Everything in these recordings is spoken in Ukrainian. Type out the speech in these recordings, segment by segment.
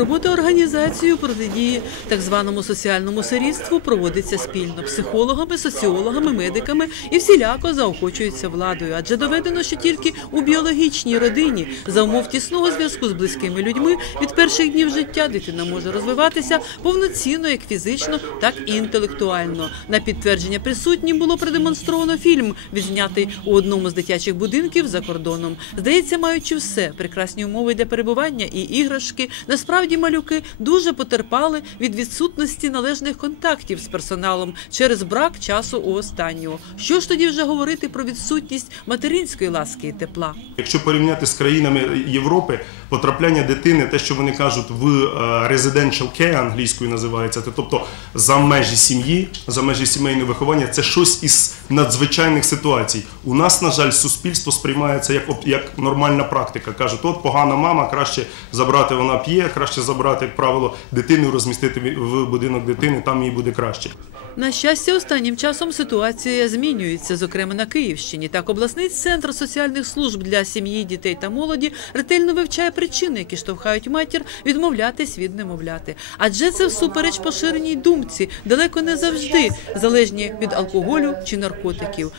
Робота організації протидії так званому соціальному сирітству проводиться спільно психологами, соціологами, медиками і всіляко заохочується владою. Адже доведено, що тільки у біологічній родині за умов тісного зв'язку з близькими людьми від перших днів життя дитина може розвиватися повноцінно як фізично, так і інтелектуально. На підтвердження присутнім було продемонстровано фільм, відзнятий у одному з дитячих будинків за кордоном. Здається, маючи все прекрасні умови для перебування і іграшки, насправді малюки дуже потерпали від відсутності належних контактів з персоналом через брак часу у останнього. Що ж тоді вже говорити про відсутність материнської ласки і тепла? Якщо порівняти з країнами Європи, потрапляння дитини, те, що вони кажуть, в е, residential care, англійською називається, тобто за межі сім'ї, за межі сімейного виховання, це щось із надзвичайних ситуацій. У нас, на жаль, суспільство сприймається як, як нормальна практика. Кажуть, от погана мама, краще забрати, вона п'є, краще забрати, як правило, дитину, розмістити в будинок дитини, там їй буде краще. На щастя, останнім часом ситуація змінюється, зокрема на Київщині. Так, обласний центр соціальних служб для сім'ї, дітей та молоді ретельно вивчає причини, які штовхають матір відмовлятись від немовляти. Адже це всупереч поширеній думці, далеко не завжди залежні від алкоголю чи наркотиків.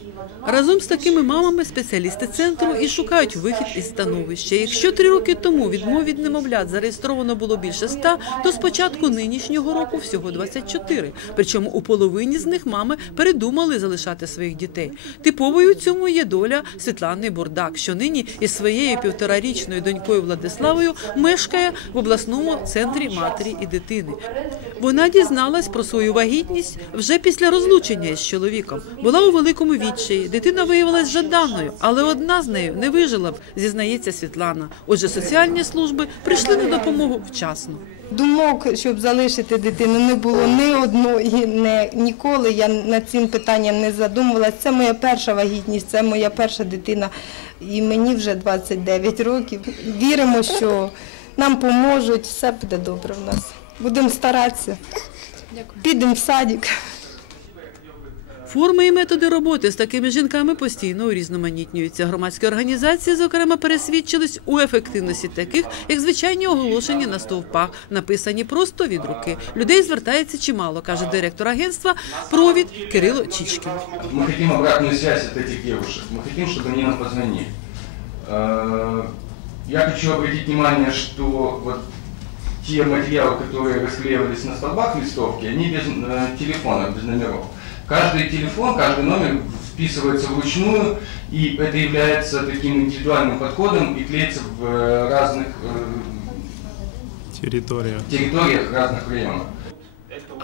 Разом з такими мамами спеціалісти центру і шукають вихід із становища. Якщо три роки тому відмов від немовлят зареєстровано було більше ста, то з початку нинішнього року всього 24. Причому у половині з них мами передумали залишати своїх дітей. Типовою цьому є доля Світлани Бурдак, що нині із своєю півторарічною донькою Владиславою мешкає в обласному центрі матері і дитини. Вона дізналась про свою вагітність вже після розлучення із чоловіком. Була у великому відчаї. Дитина виявилась жаданою, але одна з нею не вижила б, зізнається Світлана. Отже, соціальні служби прийшли на допомогу вчасно. Думок, щоб залишити дитину, не було ні одної, не, ніколи я над цим питанням не задумувалася. Це моя перша вагітність, це моя перша дитина, і мені вже 29 років. Віримо, що нам поможуть, все буде добре в нас. Будемо старатися. Підемо в садик. Форми і методи роботи з такими жінками постійно урізноманітнюються. Громадські організації, зокрема, пересвідчились у ефективності таких, як звичайні оголошення на стовпах, написані просто від руки. Людей звертається чимало, каже директор агентства «Провід» Кирило Чічкін. Мы хотим обратную связь от этих девушек. Мы хотим, чтобы они нам позвонили. Э, Я хочу обратить внимание, что вот те материалы, которые расклеивались на столбах листовки, они без э, телефона, без номеров. Каждый телефон, каждый номер вписывается вручную, и это является таким индивидуальным подходом и клеится в э, разных э, Територія. территориях разных районов.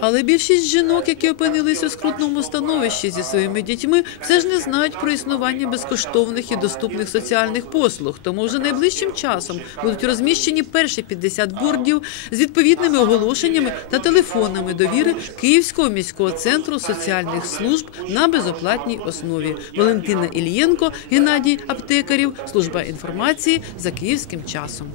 Але більшість жінок, які опинились у скрутному становищі зі своїми дітьми, все ж не знають про існування безкоштовних і доступних соціальних послуг. Тому вже найближчим часом будуть розміщені перші 50 бордів з відповідними оголошеннями та телефонами довіри Київського міського центру соціальних служб на безоплатній основі. Валентина Ільєнко, Геннадій Аптекарів, служба інформації за київським часом.